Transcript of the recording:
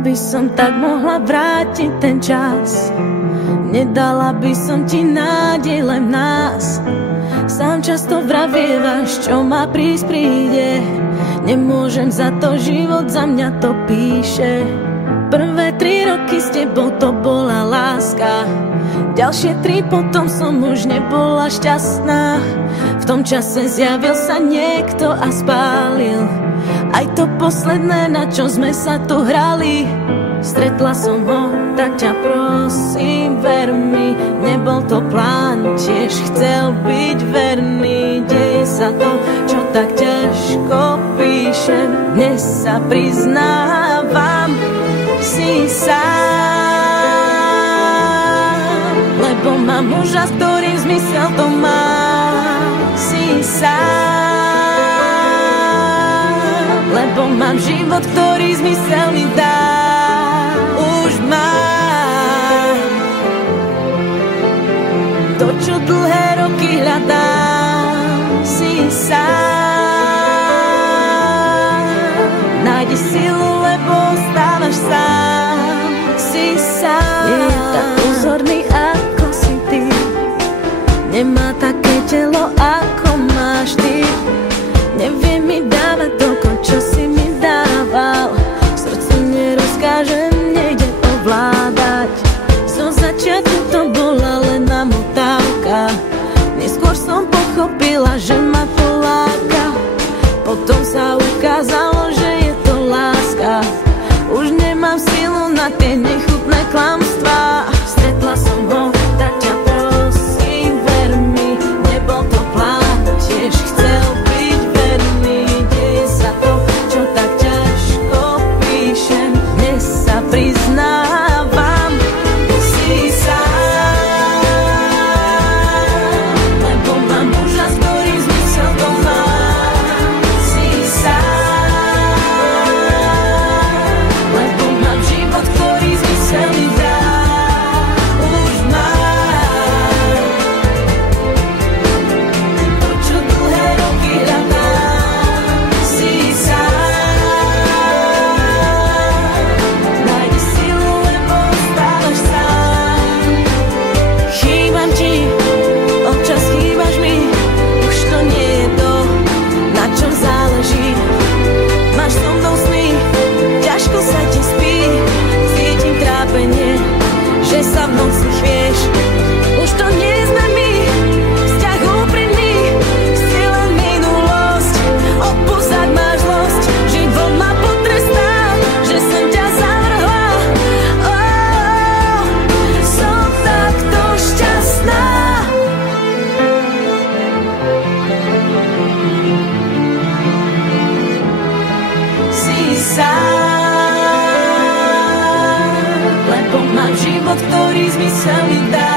by som tak mohla vrátiť ten čas. Nedala by som ti nádej len v nás. Sám často vravievaš, čo má prísť príde. Nemôžem za to, život za mňa to píše. Prvé 3 roky s tebou to bola láska. Ďalšie 3 potom som už nebola šťastná. V tom čase zjavil sa niekto a spálil aj to posledné, na čo sme sa tu hrali. Stretla som ho, tak ťa prosím, ver mi. Nebol to plán, tiež chcel byť verný. Deje sa to, čo tak ťažko píšem. Dnes sa priznávam, si sám, lebo mám muža, s ktorým zmysel to má. Si sám, lebo mám život, ktorý zmysel mi dá. Už mám to, čo dlhé roky hľadám. Si sám, nájdi silu, lebo ostávaš sám. Si sám, nie je tak pozorný, ako si ty. Nemá také telo, ako máš ty. Nevie mi dávať toľko, čo si mi dával. Srdcu nerozkážem, nejde ovládať. Zo začiatku to bola len namotávka. Neskôr som pochopila, že ma to láka. Potom sa ukázalo, že je to láska. Už nemám silu na tie nechutné klamstvá. Stretla som ho, tak ťa prosím, ver mi. Nebol to plán, tiež chcel byť verný. Deje sa to, čo tak ťažko píšem. Dnes sa priznávam, si sám, lebo mám muža, s ktorým zmysel to má. Si sám, lebo mám život, ktorý zmysel mi dá. Už mám to, čo dlhé roky hľadám. Si sám, nájdi silu, lebo ostávaš sám. Chýbam ti, občas chýbaš mi. Už to nie je to, na čom záleží. Máš so mnou sny, ťažko sa ti spí. Cítim trápenie, že sa v noci chvieš. Už to nie sme my, vzťah úprimný, si len minulosť. Odpusť, ak máš zlosť, život ma potrestá, že som ťa zavrhla. Som takto šťastná. Si sám, lebo mám život, ktorý zmysel mi dá.